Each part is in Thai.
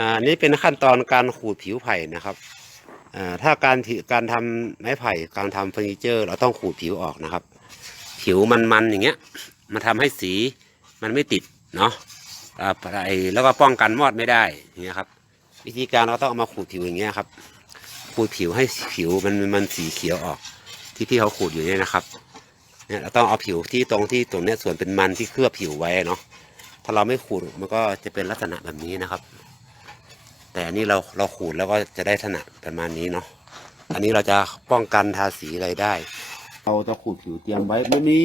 อ่านี่เป็นขั้นตอนการขูดผิวไผ่นะครับถ้าการการทำไม้ไผ่การทำเฟอร์นิเจอร์ เราต้องขูดผิวออกนะครับ ผิวมันๆอย่างเงี้ย มันทำให้สีมันไม่ติดเนาะอ่าไอ้แล้วก็ป้องกันมอดไม่ได้อย่างเงี้ยครับ วิธีการเราต้องเอามาขูดผิวอย่างเงี้ยครับ ขูดผิวให้ผิวมันมันสีเขียวออก ที่พี่เขาขูดอยู่เนี่ยนะครับเนี่ยเราต้องเอาผิวที่ตรงที่ตรงเนี้ยส่วนเป็นมันที่เคลือบผิวไว้เนาะถ้าเราไม่ขูดมันก็จะเป็นลักษณะแบบนี้นะครับ แต่อันนี้เราเราขูดแล้วก็จะได้ลักษณะประมาณนี้เนาะอันนี้เราจะป้องกันทาสีอะไรได้ เราจะขูดผิวเตรียมไว้มันมี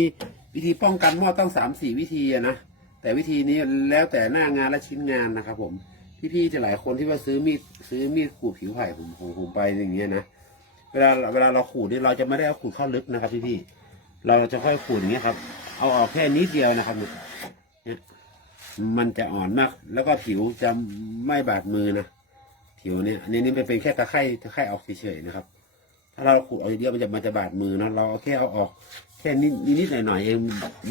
วิธีป้องกันมอดตั้งสามสี่วิธีนะแต่วิธีนี้แล้วแต่หน้างานและชิ้นงานนะครับผมพี่ๆจะหลายคนที่ว่าซื้อมีดซื้อมีดขูดผิวไผ่ผมผมผมไปอย่างเงี้ยนะเวลาเวลาเราขูดนี่เราจะไม่ได้เอาขูดเข้าลึกนะครับพี่ๆเราจะค่อยขูดอย่างเงี้ยครับ เอาออกแค่นิดเดียวนะครับเนี่ยมันจะอ่อนมาก แล้วก็ผิวจะไม่บาดมือนะ ผิวเนี่ยอันนี้นี่เป็นเป็นแค่ตะไคร่ตะไคร่ออกเฉยๆนะครับ ถ้าเราขูดออกเยอะมันจะมันจะบาดมือนะเราเอาแค่เอาออกแค่นิดนิดหน่อยๆเอง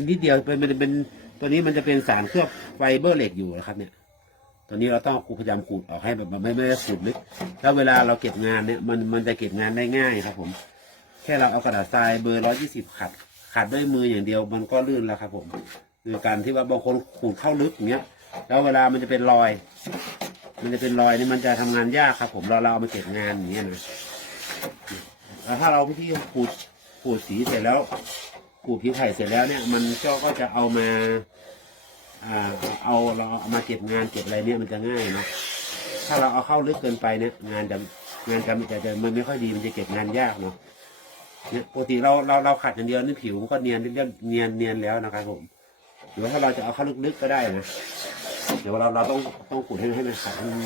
นิดเดียวเป็นมันเป็นตัวนี้มันจะเป็นสารเคลือบไฟเบอร์เหล็กอยู่นะครับ เนี่ยตอนนี้เราต้องพยายามขูดออกให้แบบไม่ไม่ได้ขูดลึกแล้วเวลาเราเก็บงานเนี่ยมันมันจะเก็บงานได้ง่ายครับผม แค่เราเอากระดาษทรายเบอร์ร้อยี่สิบขัดขัดด้วยมืออย่างเดียวมันก็ลื่นแล้วครับผมคือการที่ว่าบางคนขูดเข้าลึกอย่างเงี้ย แล้วเวลามันจะเป็นรอย มันจะเป็นรอยนี่มันจะทำงานยากครับ ผมเราเราเอามาเก็บงานอย่างเงี้ยนะแล้วถ้าเราพิธีขูดขูดสีเสร็จแล้วขูดผิวไผ่เสร็จแล้วเนี่ย มันก็ก็จะเอามาอ่าเอาเราเอามาเก็บงานเก็บอะไรเนี่ยมันจะง่ายเนาะถ้าเราเอาเข้าลึกเกินไปเนี่ย งานจะงานจะจะจะมันไม่ค่อยดีมันจะเก็บงานยากเนาะเนี่ยปกติเราเราเราขัดอย่างเดียวนี่ผิวมันก็เนียนเรียบเนียนเนียนแล้วนะครับผมหรือถ้าเราจะเอาเข้าลึกๆก็ได้นะ เดี๋ยวเราเราต้องต้องขูดให้ให้มันขัดให้มัน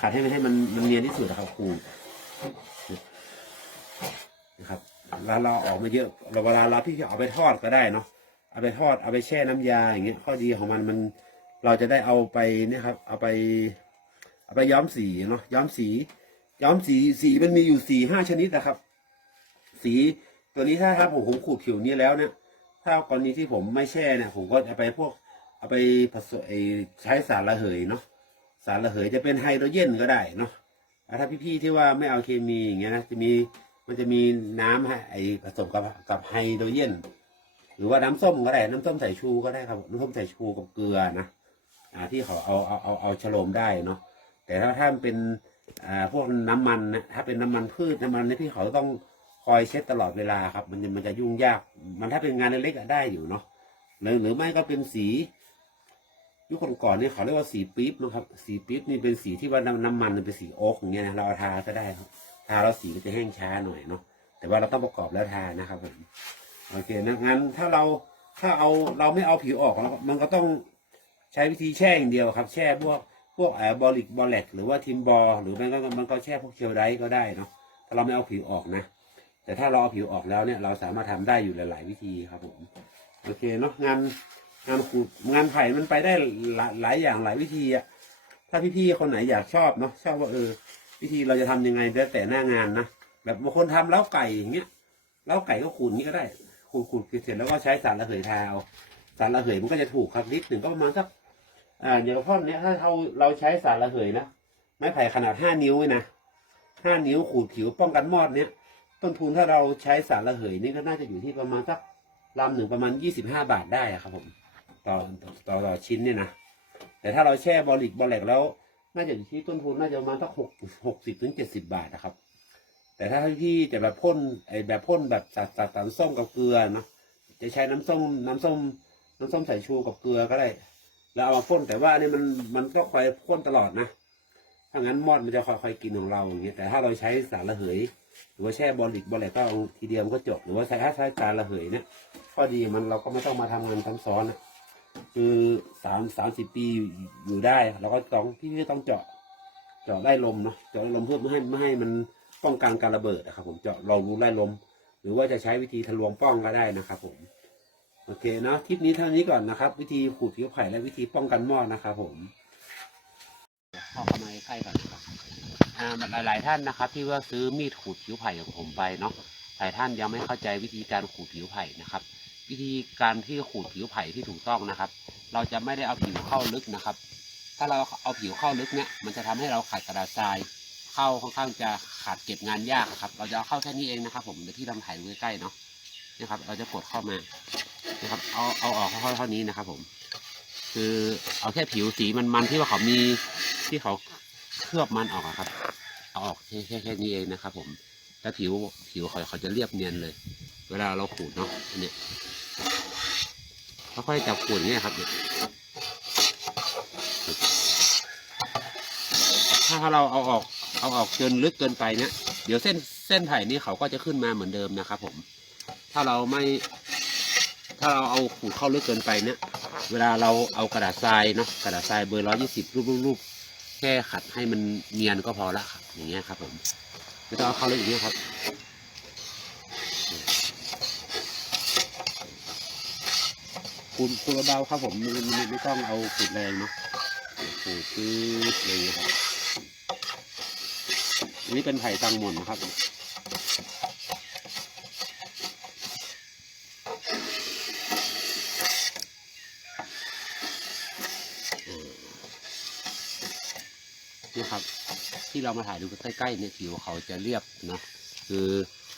ขัดให้มันให้มันมันเนียนที่สุดนะครับขูดนะครับแล้วเราออกมาเยอะเราเวลาเราพี่เอาไปทอดก็ได้เนาะเอาไปทอดเอาไปแช่น้ำยาอย่างเงี้ยข้อดีของมันมันเราจะได้เอาไปเนี่ยครับ เอาไป เอาไปย้อมสีเนาะย้อมสี ย้อมสีสีมันมีอยู่สี่ห้าชนิดนะครับ สีตัวนี้ถ้าถ้าผมผมขูดผิวนี้แล้วเนี่ยถ้ากรณีที่ผมไม่แช่เนี่ยผมก็จะไปพวก เอาไปผสมใช้สารระเหยเนาะสารระเหยจะเป็นไฮโดรเจนก็ได้เนาะถ้าพี่ๆที่ว่าไม่เอาเคมีอย่างเงี้ยนะจะมีมันจะมีน้ำไอผสมกับกับไฮโดรเจนหรือว่าน้ำส้มก็ได้น้ำส้มใสายชูก็ได้ครับน้ำส้มใสายชูกับเกลือนะอ่าที่เขาเอาเอาเอาเอาฉโลมได้เนาะแต่ถ้าถ้ามันเป็นอ่าพวกน้ำมันนะถ้าเป็นน้ำมันพืชน้ำมันนี่พี่เขาต้องคอยเช็ดตลอดเวลาครับ มันจะมันจะยุ่งยาก มันถ้าเป็นงานเล็กๆได้อยู่เนาะหรือหรือไม่ก็เป็นสี ยุคก่อนๆนี่เขาเรียกว่าสีปี๊บนะครับ สีปี๊บนี่เป็นสีที่ว่าน้ำน้ำมันเป็นสีโอ๊กอย่างเงี้ยนะเราทาก็ได้ครับทาแล้วสีมันจะแห้งช้าหน่อยเนาะแต่ว่าเราต้องประกอบแล้วทานะครับผมโอเคนะงั้นถ้าเราถ้าเอาเราไม่เอาผิวออกแล้วมันก็ต้องใช้วิธีแช่อย่างเดียวครับ แช่พวกพวกแอบบอลิกบอลเลตหรือว่าทิมบอหรือมันก็มันก็แช่พวกเชลไดก็ได้เนาะถ้าเราไม่เอาผิวออกนะ แต่ถ้าเราเอาผิวออกแล้วเนี่ยเราสามารถทำได้อยู่หลาย ๆ วิธีครับผมโอเคเนาะงาน งานขูดงานไผ่มันไปได้หลายหลายอย่างหลายวิธีอะถ้าพี่ๆคนไหนอยากชอบเนาะชอบว่าเออ วิธีเราจะทำยังไงแล้วแต่หน้างานนะแบบบางคนทำเล้าไก่อย่างเงี้ยเล้าไก่ก็ขูดนี้ก็ได้ ขูดขูดเสร็จแล้วก็ใช้สารระเหยทาเอาสารระเหยมันก็จะถูกครับลิตรหนึ่งก็ประมาณสักอ่าอย่างท่อนเนี้ยถ้าเราเราใช้สารระเหยนะไม้ไผ่ขนาดห้านิ้วนะห้านิ้วขูดผิวป้องกันมอดเนี้ยต้นทุนถ้าเราใช้สารระเหยนี่ก็น่าจะอยู่ที่ประมาณสักลำหนึ่งประมาณยี่สิบห้าบาทได้ครับผม ต่อต่อต่อชิ้นเนี่ยนะแต่ถ้าเราแช่บอลิกบอลแลกแล้ว น่าจะอยู่ที่ต้นทุนน่าจะประมาณสักหกหกสิบถึงเจ็ดสิบาทนะครับ แต่ถ้าพี่จะแบบพ่นไอแบบพ่นแบบตัดตัดตัดส้มกับเกลือเนาะจะใช้น้ำส้มน้ำส้ม น้ำส้มสายชูกับเกลือก็ได้ แล้วเอามาพ่นแต่ว่าเนี่ยมันมันก็คอยพ่นตลอดนะถ้างั้นมอดมันจะคอยคอยกินของเราอย่างเงี้ยแต่ถ้าเราใช้สารระเหย หรือว่าแช่บอลิกบอลแลกก็เอาทีเดียวมันก็จบหรือว่าใช้ถ้าใช้สารระเหยเนี่ยข้อดีมันเราก็ไม่ต้องมาทำงานซ้ำซ้อนนะ คือสามสามสิบปีอยู่ได้เราก็ต้องพี่ๆต้องเจาะเจาะไล่ลมเนาะเจาะไล่ลมเพื่อไม่ให้ไม่ให้มันป้องกันการระเบิดนะครับ ผมเจาะเรารูไล่ลม หรือว่าจะใช้วิธีทะลวงป้องก็ได้นะครับ ผมโอเคเนาะคลิปนี้เท่านี้ก่อนนะครับ วิธีขูดผิวไผ่และวิธีป้องกันมอดนะครับผมเข้ามาใกล้ก่อนนะครับหลายๆท่านนะครับ ที่ว่าซื้อมีดขูดผิวไผ่ของผมไปเนาะหลายท่านยังไม่เข้าใจวิธีการขูดผิวไผ่นะครับ วิธีการที่ขูดผิวไผ่ที่ถูกต้องนะครับ เราจะไม่ได้เอาผิวเข้าลึกนะครับ ถ้าเราเอาผิวเข้าลึกเนี่ยมันจะทำให้เราขาดกระดาษทราย เข้าค่อนข้างจะขาดเก็บงานยากครับ เราจะเอาเข้าแค่นี้เองนะครับ ผมเดี๋ยวที่ลำถ่ใกล้ๆเนาะนะครับ เราจะกดเข้ามานะครับ เอาเอาออกเท่าเท่านี้นะครับ ผม คือเอาแค่ผิวสีมันๆที่ว่าเขามีที่เขาเคลือบมันออกครับ เอาออกแค่แค่แค่นี้เองนะครับ ผมแล้วผิวผิวเขาเขาจะเรียบเนียนเลย เวลาเราขูดเนาะอันเนี่ย ค่อยจับขูดเงี้ยครับเนี่ยถ้าเราเอาออกเอาออกจนลึกเกินไปเนี่ย เดี๋ยวเส้นเส้นไผ่นี่เขาก็จะขึ้นมาเหมือนเดิมนะครับ ผม ถ้าเราไม่ ถ้าเราเอาขูดเข้าลึกเกินไปเนี่ย เวลาเราเอากระดาษทรายเนาะกระดาษทรายเบอร์ร้อยี่สิบรูปรูปแค่ขัดให้มันเนียนก็พอละครับอย่างเงี้ยครับ ผมไม่ต้องเอาเข้าลึกอย่างเงี้ยครับ ขูดขูดเบาๆครับผมไม่ไม่ไม่ต้องเอาขูดแรงเนาะขูดปื๊ดเลยครับอันนี้เป็นไผ่ตังหม่นนะครับนี่ครับ ที่เรามาถ่ายดูใกล้ๆเนี่ยผิวเขาจะเรียบนะ คือ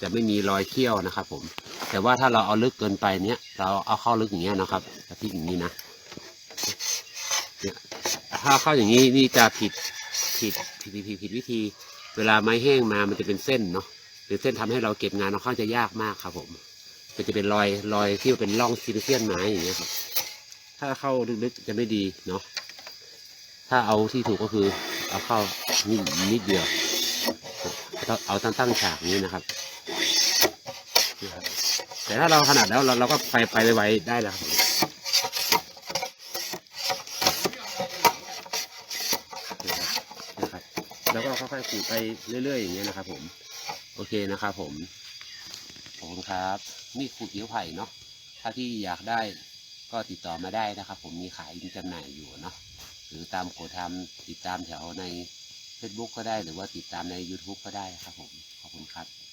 จะไม่มีรอยเขี้ยวนะครับผม แต่ว่าถ้าเราเอาลึกเกินไปเนี่ยเราเอาเข้าลึกอย่างเงี้ยนะครับกะทิอย่างนี้นะเนี่ยถ้าเข้าอย่างนี้นี่จะผิดผิดผิดผิดผิดผิดวิธี เวลาไม้แห้งมามันจะเป็นเส้นเนาะเป็นเส้นทำให้เราเก็บงานค่อนข้าจะยากมากครับผมมันจะเป็นรอยรอยที่เป็นร่องซิลิเซียนไม้อย่างเงี้ยครับ ถ้าเข้าลึกๆจะไม่ดีเนาะถ้าเอาที่ถูกก็คือเอาเข้านิดนิดเดียว เอาตั้งตั้งฉากนี้นะครับ แต่ถ้าเราขนาดแล้วเราเราก็ไปไปไวๆได้แล้วครับนะครับ แล้วก็ค่อยๆขูดไปเรื่อยๆอย่างเงี้ยนะครับ ผม โอเคนะครับผมขอบคุณครับนี่ขูดเกี้ยวไผ่เนาะถ้าที่อยากได้ก็ติดต่อมาได้นะครับ ผมมีขายมีจำหน่ายอยู่เนาะหรือตามโกทำติดตามแถวใน Facebook ก็ได้หรือว่าติดตามใน YouTube ก็ได้ครับผม ขอบคุณครับ